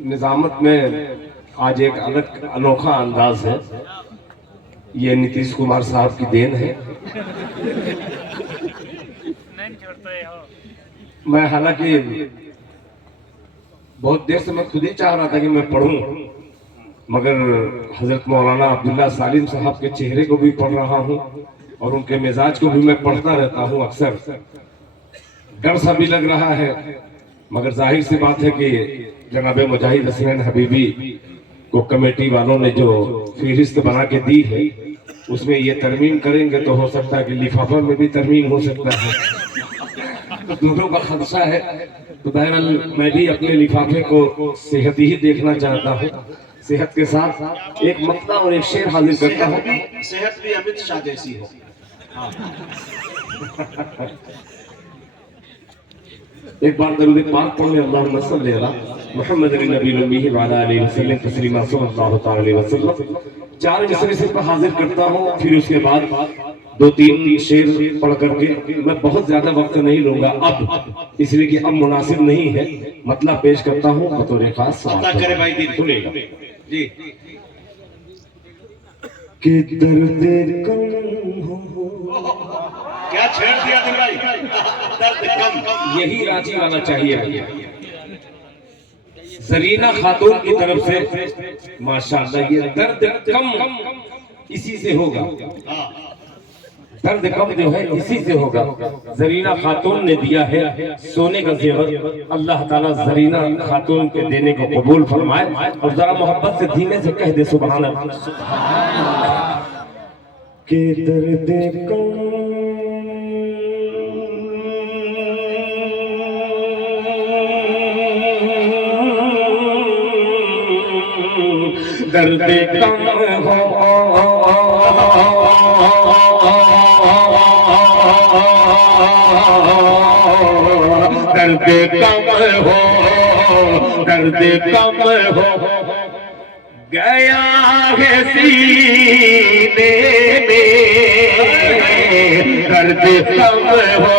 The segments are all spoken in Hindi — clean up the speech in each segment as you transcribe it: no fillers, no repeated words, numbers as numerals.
निजामत में आज एक अलग अनोखा अंदाज है। ये नीतीश कुमार साहब की देन है। मैं हालांकि बहुत देर से मैं खुद ही चाह रहा था कि मैं पढ़ूं, मगर हजरत मौलाना अब्दुल्ला सालिम साहब के चेहरे को भी पढ़ रहा हूं और उनके मिजाज को भी मैं पढ़ता रहता हूं। अक्सर डर सा भी लग रहा है, मगर जाहिर सी बात है कि जनाब मुजाहिद हसनैन हबीबी को कमेटी वालों ने जो फहरिस्त बना के दी है उसमें ये तरमीम करेंगे तो हो सकता है कि लिफाफा में भी तरमीम हो सकता है। तो दोनों का खदशा है। तो बहरहाल मैं भी अपने लिफाफे को सेहत ही देखना चाहता हूँ। सेहत के साथ एक मतला और एक शेर हाजिर करता हूँ। सेहत भी अमित शाह जैसी हो। एक बार दरूद पाक पढ़ ले, अल्लाहुम्मा सल्ली अला मुहम्मद नबी व अला आलिहि वसल्लम तस्लीमा सल्लल्लाहु अलैहि वसल्लम। चार मिसरे से हाजिर करता हूँ, फिर उसके बाद दो तीन शेर पढ़ करके मैं बहुत ज्यादा वक्त नहीं लूंगा अब, इसलिए कि अब मुनासिब नहीं है। मतलब पेश करता हूँ बतौर खास करे भाई दिल सुनेगा जी। कि दर्द कम हो, क्या छेड़ दिया दिल भाई, दर्द कम। यही रांची वाला चाहिए। जरीना खातून की तरफ से माशाअल्लाह, ये दर्द कम इसी से होगा। दर्द कम जो है इसी से होगा। जरीना खातून ने दिया है सोने का जेवर। अल्लाह ताला जरीना खातून के देने को कबूल फरमाए। और जरा मोहब्बत से धीमे से कह दे सुभान अल्लाह। के दर्द कम दर्द कम हो, दर्द कम हो, दर्द कम हो गया है सीने में। दर्द कम हो,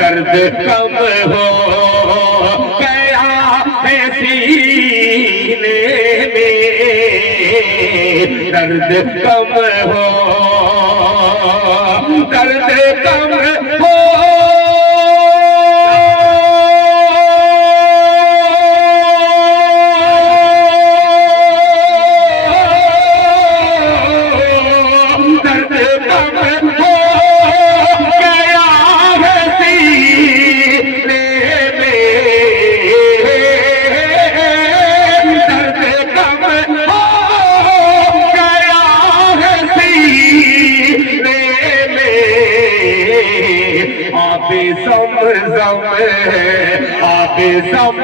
दर्द कम हो गया है सीने में। दर्द कम हो, दर्द कम हो। आबे ज़म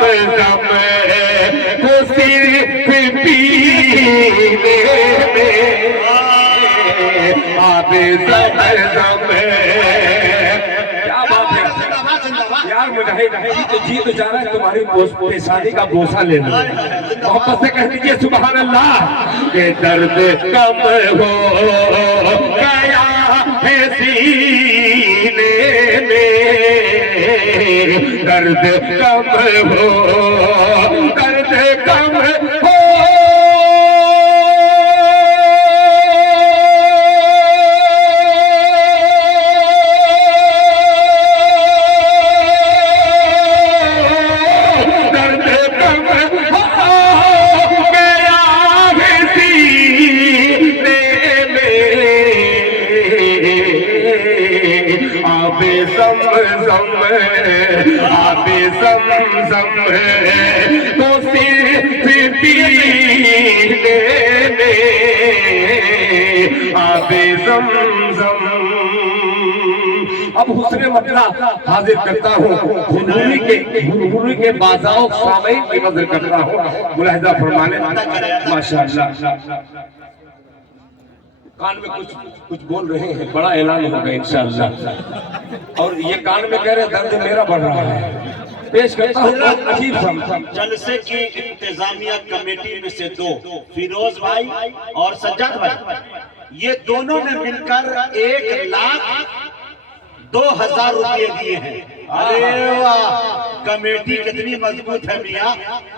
को सिर्फ पीने में। आबे ज़म क्या बात है यार। मुजाहिद तो जी तो जा रहा है, तुम्हारी पेशानी का बोसा ले लो। मोहब्बत से कह दीजिए सुभान अल्लाह। के दर्द कम हो गया है सीने में। दर्द कम हो, दर्द कम हो। दर्द कम हो गया है सीने में। आबे ज़म आबे ज़म तो सिर्फ पीने में। आबे ज़म अब हुस्न मतला हाजिर करता हूँ। हुनूरी के बाजाओ सामईन की नजर करता हूँ। मुलाहिजा फरमाने माशाअल्लाह। कान में कुछ बोल रहे हैं, बड़ा ऐलान होगा इंशाअल्लाह। और ये कान में कह रहे दर्द मेरा बढ़ रहा है। पेश करता हूँ अजीब सा। जलसे की इंतजामिया कमेटी में से दो, फिरोज भाई और सज्जाद भाई, ये दोनों ने मिलकर 1 2000 रुपये दिए हैं। अरे वाह, कमेटी कितनी मजबूत है मियाँ,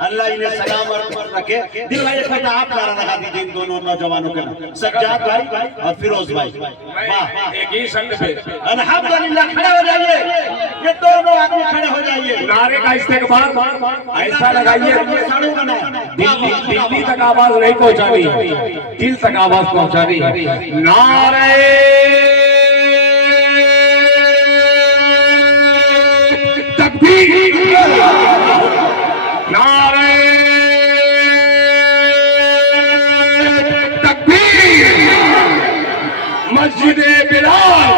अल्लाह इन्हें सलाम और रखे। दिल भाई एक बार आप नारा लगा दीजिए इन दोनों नौजवानों के नाम, सज्जाद भाई और फिरोज भाई। वाह, एक ही संग पे अल्हम्दुलिल्लाह, खड़े हो जाइए, ये दोनों आदमी खड़े हो जाइए। नारे का इस्तेमाल ऐसा लगाइए, दिल्ली तक आवाज नहीं पहुंचानी, दिल तक आवाज पहुंचानी। नारे तकबीर, नारे तकबीर, मस्जिद बिलाल।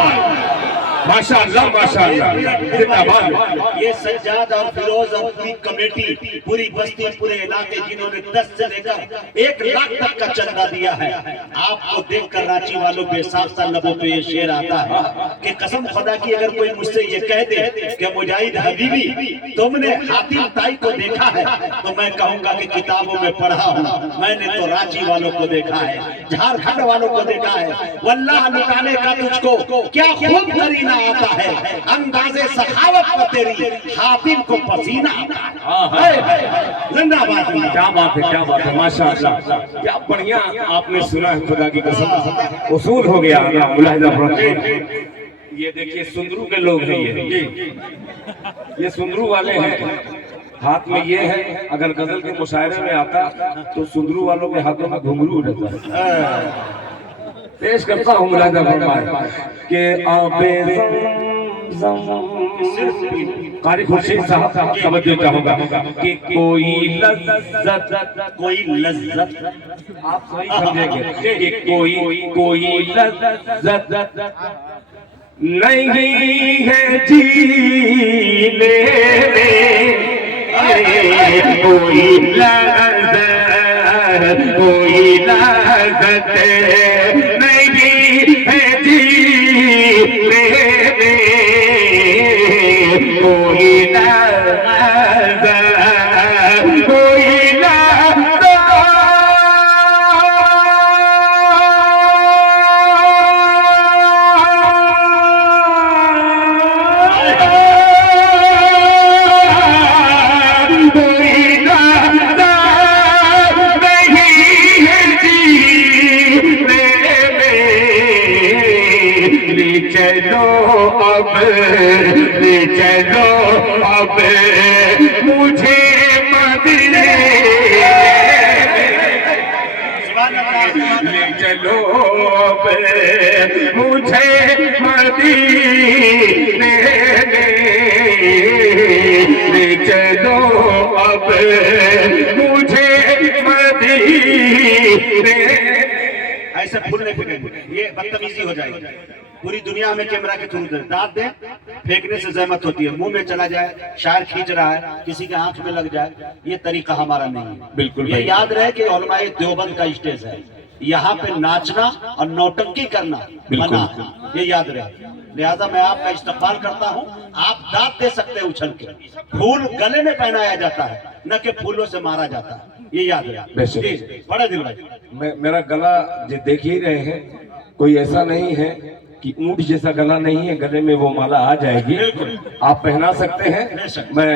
माशाअल्लाह माशाअल्लाह, जिंदाबाद। ये सज्जाद और फिरोज और पूरी कमेटी, पूरी बस्ती, पूरे इलाके, जिन्होंने 10 से लेकर 1 लाख तक का चंदा दिया है। आपको देखकर रांची वालों बेसाफ सा लबों पे ये शेर आता है कि कसम खुदा की अगर कोई मुझसे ये कह दे कि मुजाहिद हबीबी तुमने हातिम ताई को देखा है, तो मैं कहूंगा कि किताबों में पढ़ा हूँ, मैंने तो रांची वालों को देखा है, झारखंड वालों को देखा है। वल्लाह लुटाने का तुझको क्या खूब करीना आता है, अंदाजे सखावत पर तेरी हातिम को पसीना आता है। जिंदाबाद। क्या बात है, क्या बात है, माशाअल्लाह, क्या बढ़िया आपने सुना है, खुदा की कसम उसूल हो गया। ये देखिए सुंदरू के लोग हैं, ये सुंदरू वाले हैं, हाथ में ये है। अगर गजल के मुशायरे में आता तो सुंदरू वालों के हाथों में घुंघरू रहता है। पेश करता हूँ मुलाहिदा फरमाए कि आबे कारी खुर्शीद साहब तवज्जो चाहूंगा कि कोई लज्जत, कोई लज्जत, आप सही समझेंगे कि कोई लज्जत नहीं है जीने में, कोई लज्जत नहीं है जीने में, कोई लज्जत, कोई लज्जत चलो अब मुझे मदीने ले चलो, अब मुझे मदीने ले चलो, अब मुझे मदीने। ऐसे फूलने फिरेंगे, ये बदतमीजी हो जाएगी। पूरी दुनिया में कैमरा के थ्रू दांत दे, फेंकने से जहमत होती है, मुंह में चला जाए, शायर खींच रहा है, किसी के आंख में लग जाए, ये तरीका हमारा नहीं है। बिल्कुल ये याद रहे कि उलमाए देवबंद का स्टेज है, यहाँ पे नाचना और नौटंकी करना मना है, ये याद रहे। लिहाजा मैं आपका इस्तकबाल करता हूँ, आप दांत दे सकते हैं उछल के, फूल गले में पहनाया जाता है, न कि फूलों से मारा जाता है, ये याद रहे। बड़े दिल भाई, मेरा गला जो देख ही रहे हैं, कोई ऐसा नहीं है कि ऊंट जैसा गला नहीं है, गले में वो माला आ जाएगी, आप पहना सकते हैं। मैं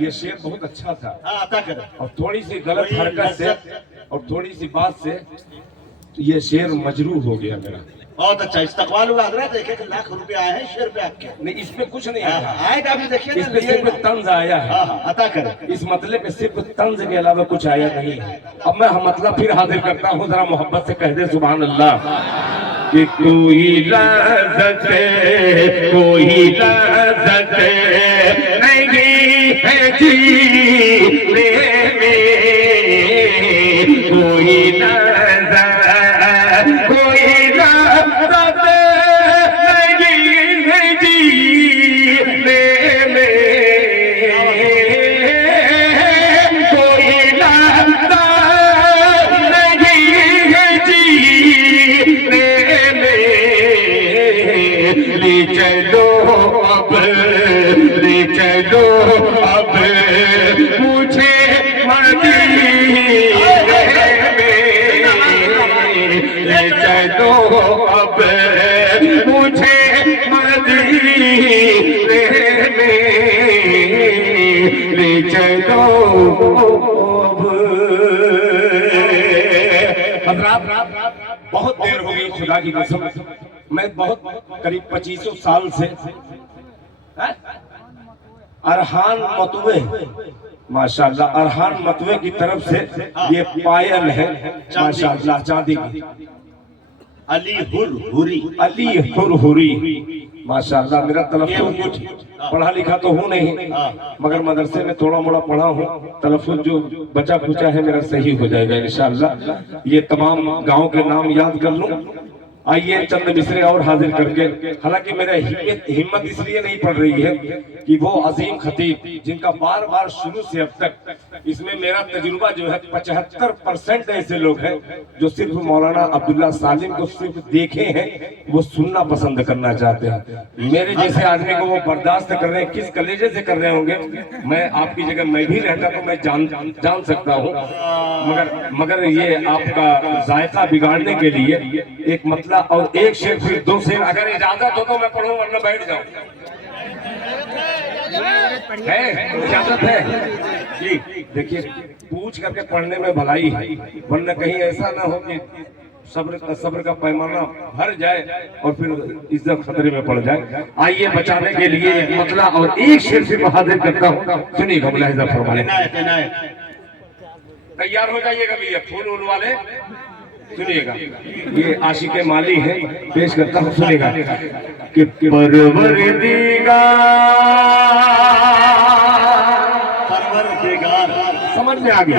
ये शेर बहुत अच्छा था, और थोड़ी सी गलत हरकत से और थोड़ी सी बात से ये शेर मजरूह हो गया मेरा। बहुत अच्छा इस्तकबाल हुआ हजरत, 1 लाख रुपए आए हैं शेर पे आपके। नहीं, इसमें कुछ नहीं आया, आएगा भी, देखिए इसमें सिर्फ तंज आया है। अता करें, इस मतलब पे सिर्फ तंज के अलावा कुछ आया नहीं है। अब मैं मतलब फिर हाजिर करता हूँ, जरा मोहब्बत से कह दे सुभान अल्लाह कि कोई लज्जत, कोई लज्जत नहीं है जीने में, कोई लज्जत, कोई लज्जत नहीं है जीने में, कोई लज्जत नहीं है जीने में। ले चलो अब, ले चलो अब मुझे मदीने में, ले चलो अब मुझे मदीने चलो हज़रात, बहुत देर हो गई खुदा की कसम, मैं बहुत करीब 25 साल से अरहान मतवे, माशाल्लाह अरहान मतवे की तरफ से ये पायल है माशाल्लाह चांदी की, अली हुरी, अली हुरी माशाल्लाह। मेरा तलफ़्फ़ुज़ पढ़ा लिखा तो हूँ नहीं, मगर मदरसे में थोड़ा मोड़ा पढ़ा हूँ, तलफ़्फ़ुज़ जो बचा खुचा है मेरा सही हो जाएगा इंशाअल्लाह। ये तमाम गांव के नाम याद कर लूं। आइए चंद मिसरे और हाजिर करके, हालांकि मेरा हिम्मत इसलिए नहीं पड़ रही है कि वो अजीम खतीब जिनका बार बार शुरू से अब तक इसमें मेरा तजुर्बा जो है 75% ऐसे लोग हैं जो सिर्फ मौलाना अब्दुल्ला सालिम को सिर्फ देखे हैं, वो सुनना पसंद करना चाहते हैं। मेरे जैसे आदमी को वो बर्दाश्त कर रहे हैं, किस कलेजे से कर रहे होंगे, मैं आपकी जगह मैं भी रहता तो मैं जान सकता हूँ, मगर ये आपका जायका बिगाड़ने के लिए एक मतलब और एक शेर फिर 2 शेर, अगर इजाजत हो तो मैं पढ़ूं वरना बैठ जाऊं। है इजाजत है जी? देखिए पूछ करके पढ़ने में भलाई है, वरना कहीं ऐसा ना हो कि सब्र का पैमाना भर जाए और फिर इज्जत खतरे में पड़ जाए। आइए बचाने के लिए एक मतला और एक शेर से बहादुर करता हूँ, सुनिएगा मुलाहिजा फरमाइए। तैयार हो जाइएगा भैया, फूल उल वाले सुनिएगा। ये आशिक माली है, पेश करता हूँ सुनिएगा कि परवरदिगार